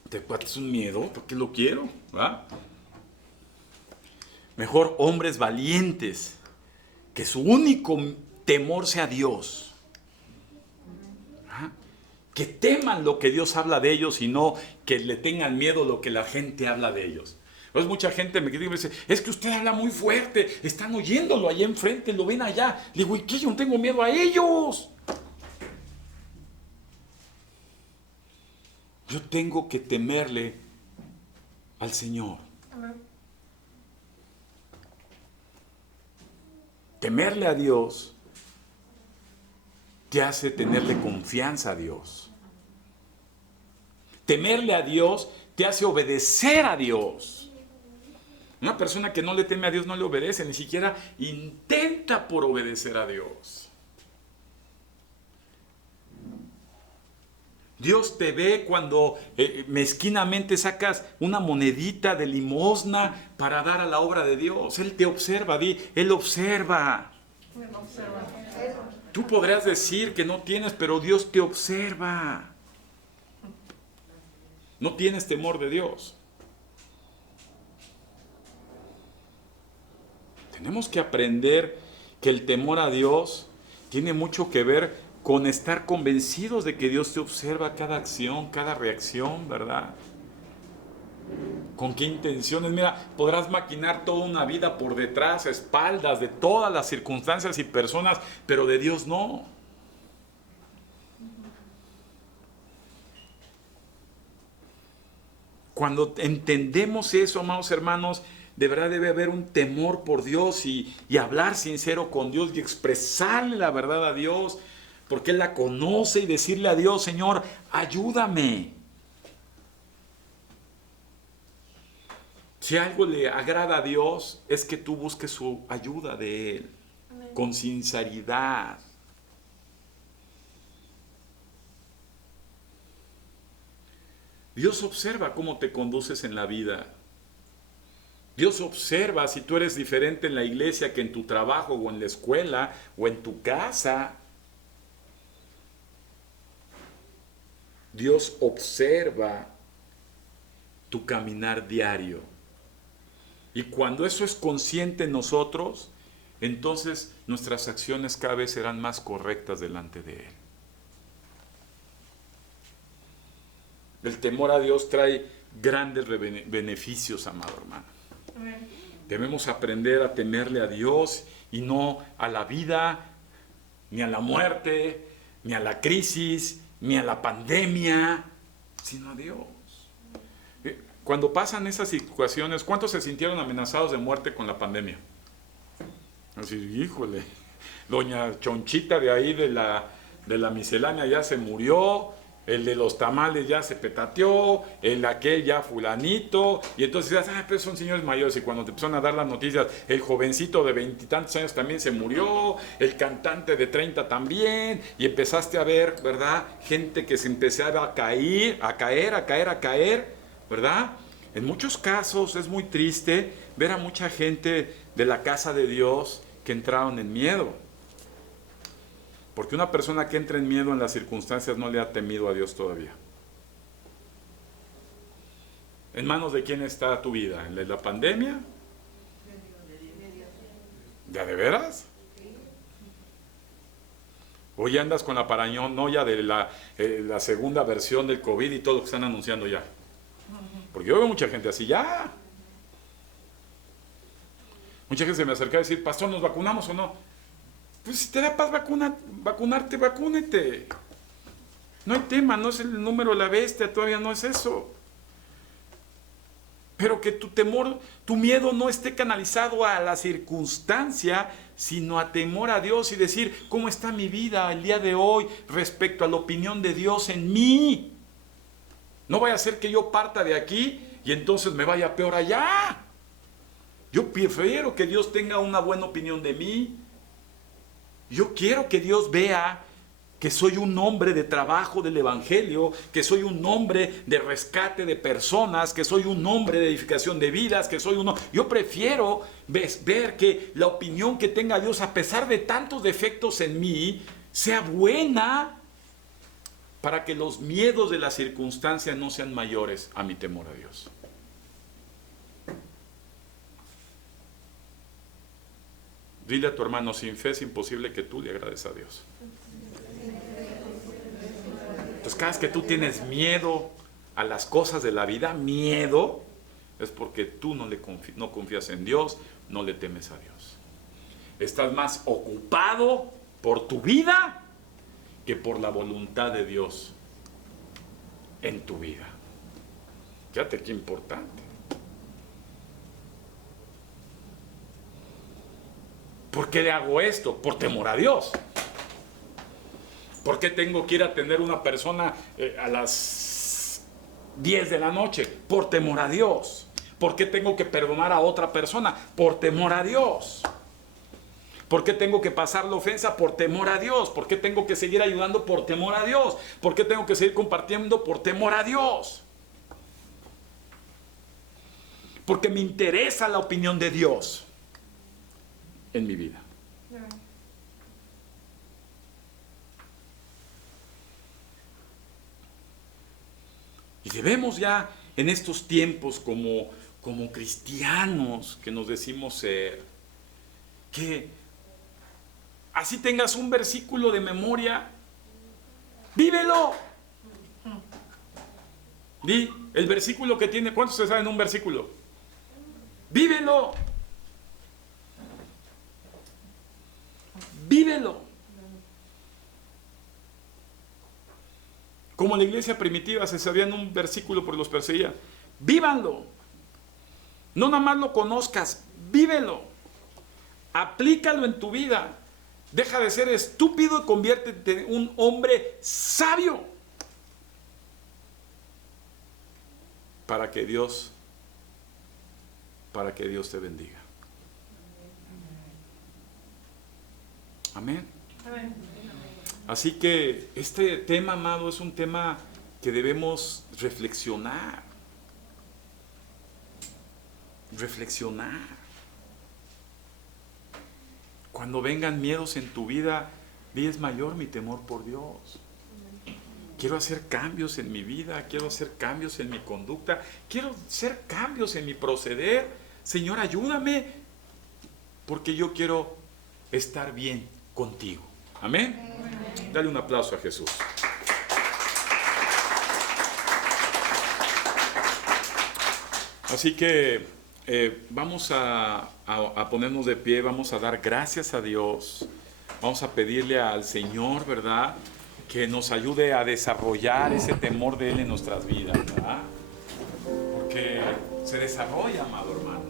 ¿Te es un miedo? ¿Por qué lo quiero? ¿Verdad? Mejor hombres valientes, que su único temor sea Dios. ¿Verdad? Que teman lo que Dios habla de ellos y no que le tengan miedo lo que la gente habla de ellos. Entonces mucha gente me dice, es que usted habla muy fuerte, están oyéndolo allá enfrente, lo ven allá. Le digo, ¿y qué? Yo no tengo miedo a ellos. Yo tengo que temerle al Señor. Temerle a Dios te hace tenerle confianza a Dios. Temerle a Dios te hace obedecer a Dios. Una persona que no le teme a Dios no le obedece, ni siquiera intenta por obedecer a Dios. Dios te ve cuando mezquinamente sacas una monedita de limosna para dar a la obra de Dios. Él te observa, Él observa. Tú podrás decir que no tienes, pero Dios te observa. No tienes temor de Dios. Tenemos que aprender que el temor a Dios tiene mucho que ver con estar convencidos de que Dios te observa cada acción, cada reacción, ¿verdad? ¿Con qué intenciones? Mira, podrás maquinar toda una vida por detrás, a espaldas de todas las circunstancias y personas, pero de Dios no. Cuando entendemos eso, amados hermanos, de verdad debe haber un temor por Dios y hablar sincero con Dios y expresarle la verdad a Dios, porque Él la conoce, y decirle a Dios: Señor, ayúdame. Si algo le agrada a Dios, es que tú busques su ayuda de Él, amén, con sinceridad. Dios observa cómo te conduces en la vida. Dios observa si tú eres diferente en la iglesia que en tu trabajo o en la escuela o en tu casa. Dios observa tu caminar diario. Y cuando eso es consciente en nosotros, entonces nuestras acciones cada vez serán más correctas delante de Él. El temor a Dios trae grandes beneficios, amado hermano. Amén. Debemos aprender a temerle a Dios y no a la vida, ni a la muerte, ni a la crisis, ni a la pandemia, sino a Dios. Cuando pasan esas situaciones, ¿cuántos se sintieron amenazados de muerte con la pandemia? Así, híjole, doña Chonchita de ahí de la miscelánea ya se murió, el de los tamales ya se petateó, el aquel ya fulanito, y entonces dices, pero son señores mayores, y cuando te empezaron a dar las noticias, el jovencito de 20 y tantos años también se murió, el cantante de 30 también, y empezaste a ver, ¿verdad? Gente que se empezaba a caer, ¿verdad? En muchos casos es muy triste ver a mucha gente de la casa de Dios que entraron en miedo. Porque una persona que entra en miedo en las circunstancias no le ha temido a Dios todavía. ¿En manos de quién está tu vida? ¿En la pandemia? ¿Ya de veras? ¿O ya andas con la paranoia de la segunda versión del COVID y todo lo que están anunciando ya? Porque yo veo mucha gente así, ya. Mucha gente se me acerca a decir, pastor, ¿nos vacunamos o no? Pues si te da paz vacunarte, vacúnete. No hay tema, no es el número de la bestia, todavía no es eso. Pero que tu temor, tu miedo no esté canalizado a la circunstancia, sino a temor a Dios y decir, ¿cómo está mi vida el día de hoy respecto a la opinión de Dios en mí? No vaya a ser que yo parta de aquí y entonces me vaya peor allá. Yo prefiero que Dios tenga una buena opinión de mí. Yo quiero que Dios vea que soy un hombre de trabajo del evangelio, que soy un hombre de rescate de personas, que soy un hombre de edificación de vidas, que soy uno. Yo prefiero ver que la opinión que tenga Dios, a pesar de tantos defectos en mí, sea buena, para que los miedos de las circunstancias no sean mayores a mi temor a Dios. Dile a tu hermano, sin fe es imposible que tú le agrades a Dios. Entonces cada vez que tú tienes miedo a las cosas de la vida, miedo, es porque tú no confías en Dios, no le temes a Dios. Estás más ocupado por tu vida que por la voluntad de Dios en tu vida. Fíjate qué importante. ¿Por qué le hago esto? Por temor a Dios. ¿Por qué tengo que ir a atender una persona a las 10 de la noche? Por temor a Dios. ¿Por qué tengo que perdonar a otra persona? Por temor a Dios. ¿Por qué tengo que pasar la ofensa? Por temor a Dios. ¿Por qué tengo que seguir ayudando? Por temor a Dios. ¿Por qué tengo que seguir compartiendo? Por temor a Dios. Porque me interesa la opinión de Dios en mi vida. Y debemos ya en estos tiempos como cristianos que nos decimos ser, que así tengas un versículo de memoria, Vívelo. Di el versículo que tiene. ¿Cuántos se saben un versículo? Vívelo. Vívelo. Como la iglesia primitiva se sabían un versículo porque los perseguía. Vívanlo. No nada más lo conozcas, vívelo. Aplícalo en tu vida. Deja de ser estúpido y conviértete en un hombre sabio. Para que Dios te bendiga. Amén. Amén. Así que este tema, amado, es un tema que debemos reflexionar. Reflexionar. Cuando vengan miedos en tu vida, di: es mayor mi temor por Dios. Quiero hacer cambios en mi vida, quiero hacer cambios en mi conducta, quiero hacer cambios en mi proceder. Señor, ayúdame, porque yo quiero estar bien contigo. Amén. Dale un aplauso a Jesús. Así que vamos a ponernos de pie, vamos a dar gracias a Dios, vamos a pedirle al Señor, ¿verdad?, que nos ayude a desarrollar ese temor de Él en nuestras vidas, ¿verdad? Porque se desarrolla, amado hermano.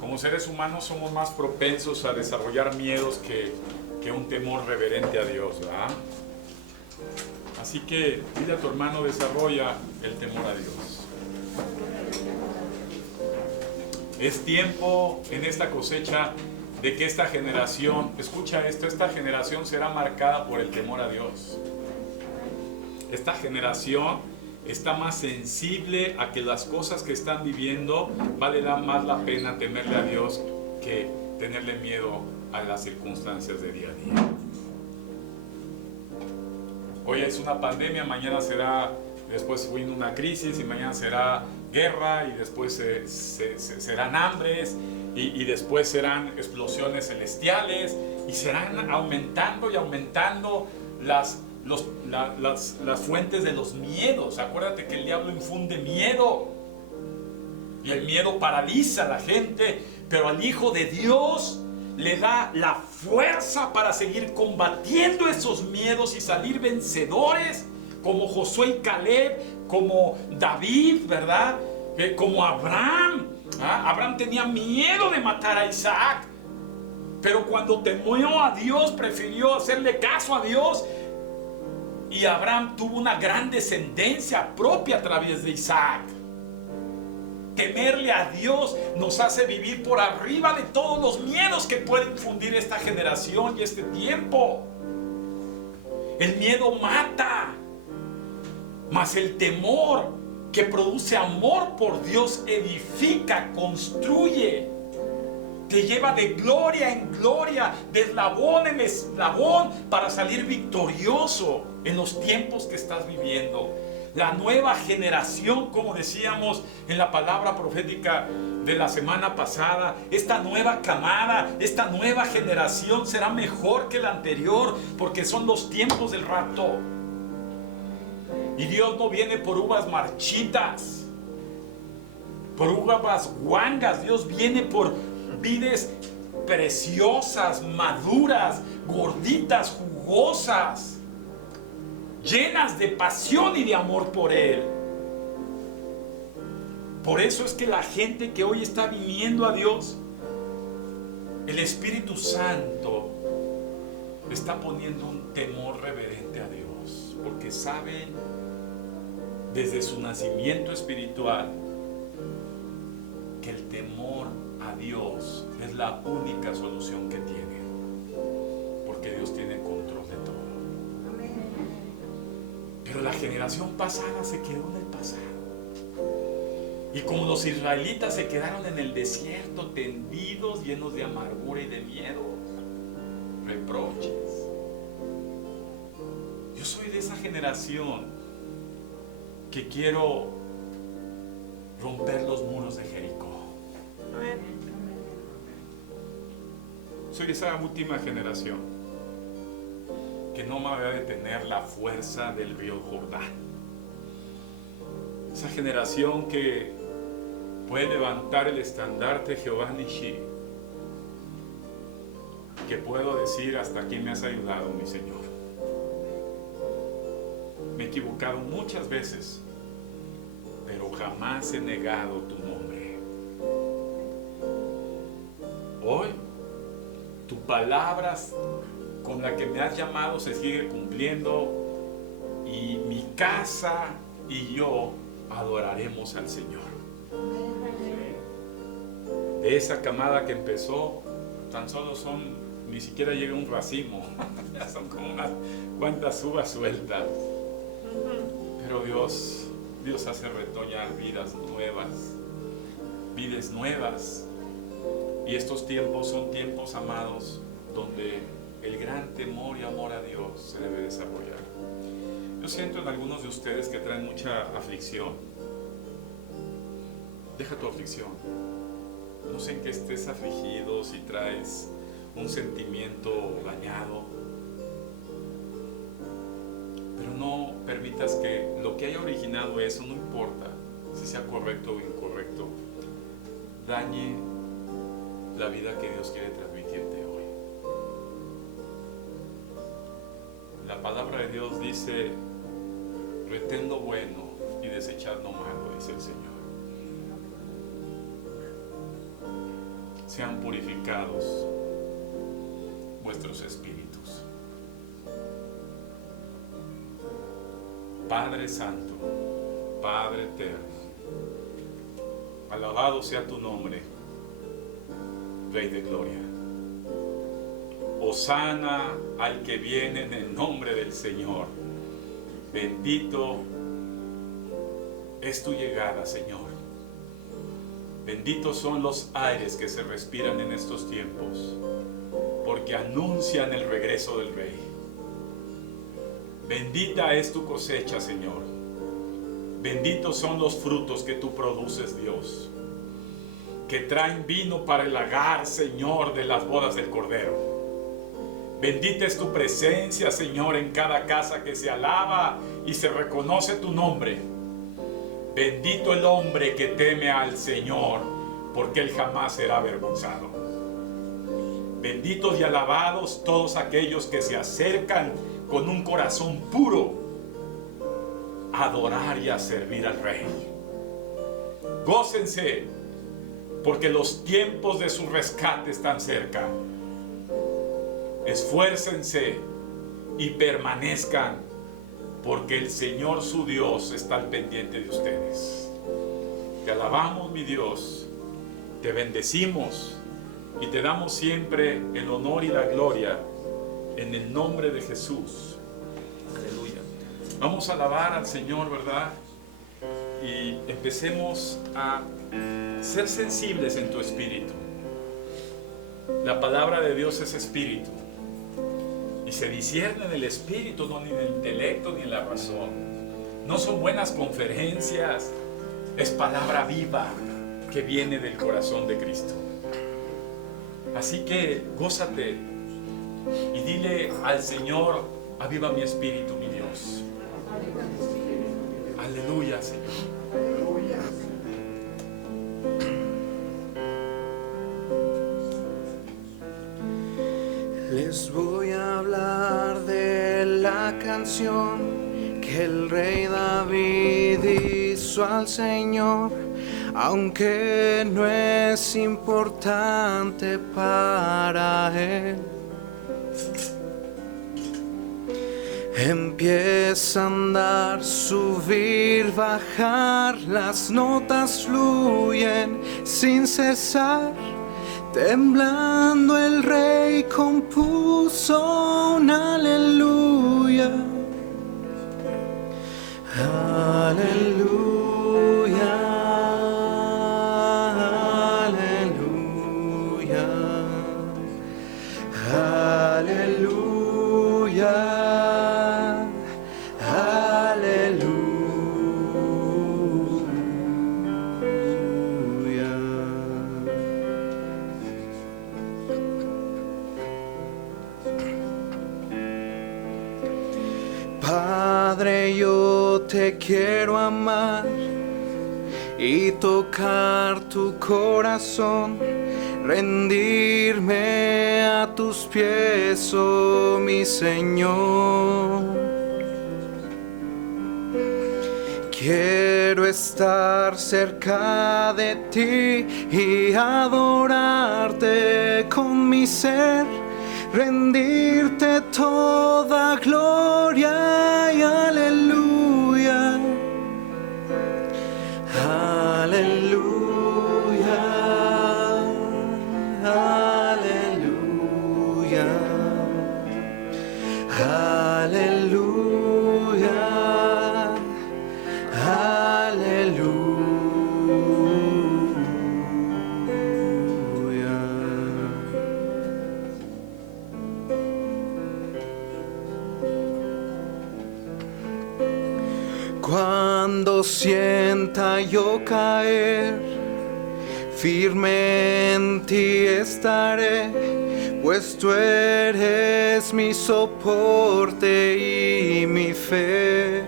Como seres humanos somos más propensos a desarrollar miedos que un temor reverente a Dios, ¿verdad? Así que dile a tu hermano: desarrolla el temor a Dios. Es tiempo en esta cosecha de que esta generación, escucha esto, esta generación será marcada por el temor a Dios. Esta generación está más sensible a que las cosas que están viviendo vale más la pena temerle a Dios que tenerle miedo a las circunstancias de día a día. Hoy es una pandemia, mañana será, después viene una crisis y mañana será guerra y después serán hambres y después serán explosiones celestiales y serán aumentando y aumentando las fuentes de los miedos. Acuérdate que el diablo infunde miedo y el miedo paraliza a la gente, pero al Hijo de Dios le da la fuerza para seguir combatiendo esos miedos y salir vencedores, como Josué y Caleb, como David, ¿verdad? Como Abraham. Abraham tenía miedo de matar a Isaac, pero cuando temió a Dios, prefirió hacerle caso a Dios, y Abraham tuvo una gran descendencia propia a través de Isaac. Temerle a Dios nos hace vivir por arriba de todos los miedos que puede infundir esta generación y este tiempo. El miedo mata, mas el temor, que produce amor por Dios, edifica, construye, te lleva de gloria en gloria, de eslabón en eslabón, para salir victorioso en los tiempos que estás viviendo. La nueva generación, como decíamos en la palabra profética de la semana pasada, esta nueva camada, esta nueva generación será mejor que la anterior, porque son los tiempos del rapto. Y Dios no viene por uvas marchitas, por uvas guangas. Dios viene por vides preciosas, maduras, gorditas, jugosas, llenas de pasión y de amor por Él. Por eso es que la gente que hoy está viniendo a Dios, el Espíritu Santo está poniendo un temor reverente a Dios, porque saben desde su nacimiento espiritual que el temor a Dios es la única solución que tienen, porque Dios tiene control de todo. Pero la generación pasada se quedó en el pasado, y como los israelitas se quedaron en el desierto, tendidos, llenos de amargura y de miedo, reproches. Yo soy de esa generación que quiero romper los muros de Jericó. Soy de esa última generación que no me va a detener la fuerza del río Jordán. Esa generación que puede levantar el estandarte Jehová Nishi, que puedo decir: hasta aquí me has ayudado, mi Señor. Me he equivocado muchas veces, pero jamás he negado tu nombre. Hoy, tu palabra con la que me has llamado se sigue cumpliendo, y mi casa y yo adoraremos al Señor. De esa camada que empezó, tan solo ni siquiera llega un racimo, son como unas cuantas uvas sueltas. Pero Dios hace retoñar vidas nuevas. Y estos tiempos son tiempos, amados, donde el gran temor y amor a Dios se debe desarrollar. Yo siento en algunos de ustedes que traen mucha aflicción. Deja tu aflicción. No sé en qué estés afligido, si traes un sentimiento dañado. Pero no permitas que lo que haya originado eso, no importa si sea correcto o incorrecto, dañe la vida que Dios quiere transmitirte hoy. La palabra de Dios dice: retén lo bueno y desechad lo malo, dice el Señor. Sean purificados vuestros espíritus. Padre Santo, Padre Eterno, alabado sea tu nombre, Rey de Gloria. Hosana al que viene en el nombre del Señor. Bendito es tu llegada, Señor. Benditos son los aires que se respiran en estos tiempos, porque anuncian el regreso del Rey. Bendita es tu cosecha, Señor. Benditos son los frutos que tú produces, Dios, que traen vino para el lagar, Señor, de las bodas del Cordero. Bendita es tu presencia, Señor, en cada casa que se alaba y se reconoce tu nombre. Bendito el hombre que teme al Señor, porque él jamás será avergonzado. Benditos y alabados todos aquellos que se acercan con un corazón puro a adorar y a servir al Rey. Gócense, porque los tiempos de su rescate están cerca. Esfuércense y permanezcan, porque el Señor su Dios está al pendiente de ustedes. Te alabamos, mi Dios, te bendecimos y te damos siempre el honor y la gloria en el nombre de Jesús. Aleluya. Vamos a alabar al Señor, ¿verdad? Y empecemos a ser sensibles en tu espíritu. La palabra de Dios es espíritu. Y se discierne en el espíritu, no ni en el intelecto ni en la razón. No son buenas conferencias, es palabra viva que viene del corazón de Cristo. Así que gózate y dile al Señor: aviva mi espíritu, mi Dios. Aleluya, Señor. Aleluya. Les voy a hablar de la canción que el rey David hizo al Señor, aunque no es importante para él. Empieza a andar, subir, bajar, las notas fluyen sin cesar. Temblando el rey compuso un aleluya. Aleluya, aleluya, aleluya. Padre, yo te quiero amar y tocar tu corazón, rendirme a tus pies, oh mi Señor. Quiero estar cerca de ti y adorarte con mi ser, rendirte toda gloria y aleluya. Aleluya, aleluya, aleluya, aleluya. Cuando sienta yo caer, firme en ti estaré, pues tú eres mi soporte y mi fe.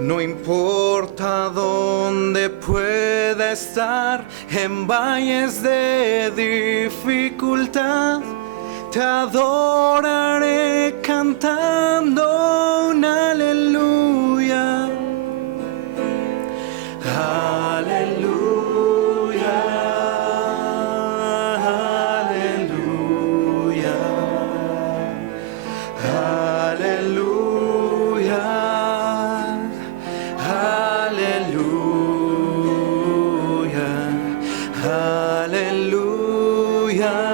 No importa dónde pueda estar, en valles de dificultad, te adoraré cantando un aleluya. Aleluya, aleluya, aleluya, aleluya, aleluya.